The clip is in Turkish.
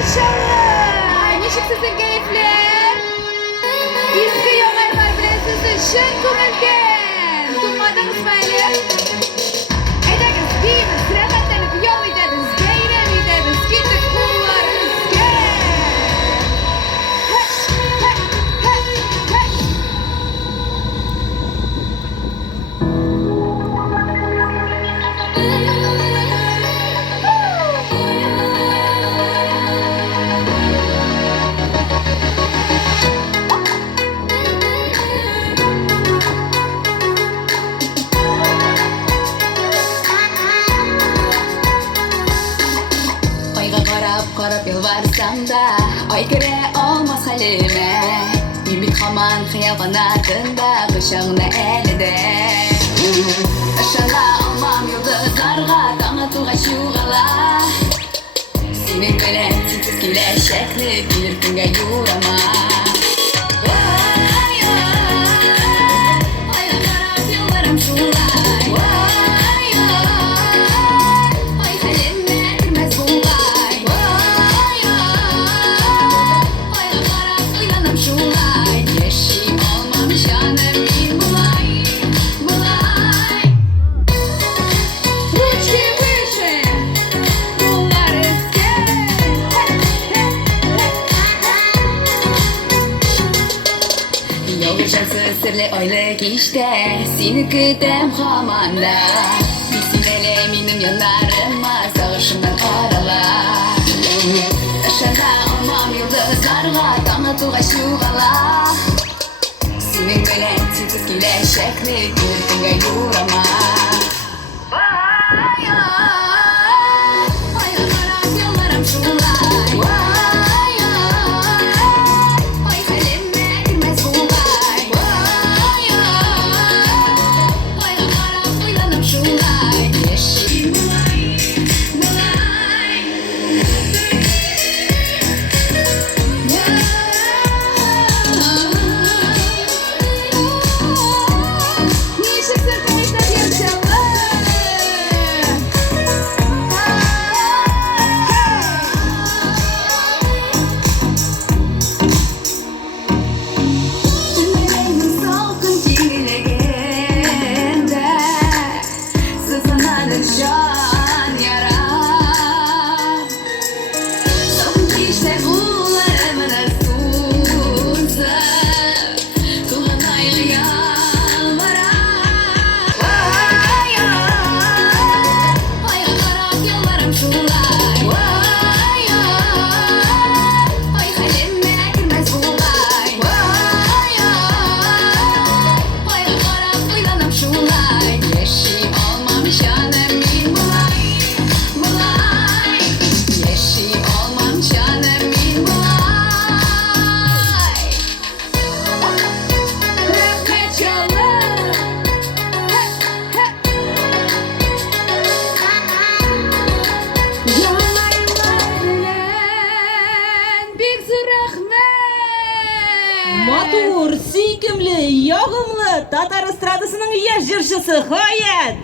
maşallah. Nişik sizin keyifler? Eski yollar bilen sizin şen kumulken. Tutmadınız böyle. Ediniz, giyiniz, remetleriniz, yol ediniz, beyren ediniz, gidin kullarınız. Qarab yalvarsam da ay göre olmaz halime. Ümit kaman hayal kanatında kışağına elide. Aşağıda olmam yıldızlarga dağına tuğa şuğala. Senin böyle titiz güleşekli bir günge yurama. Ayla qarab yalvarım şulay. Sırlı oylık işte seni güdem hamanda. Bizim ele benim yanlarıma sağışımdan arala. Aşağıda olmam yıldızlarga dağına tuğa şuğala. Senin böyle titiz güleşekli bir günge yurama. Ayla qarab yalvarım şulay. Матур, сүйкімлі, яғымлы татар эстрадасының еш жыршысы Hayat.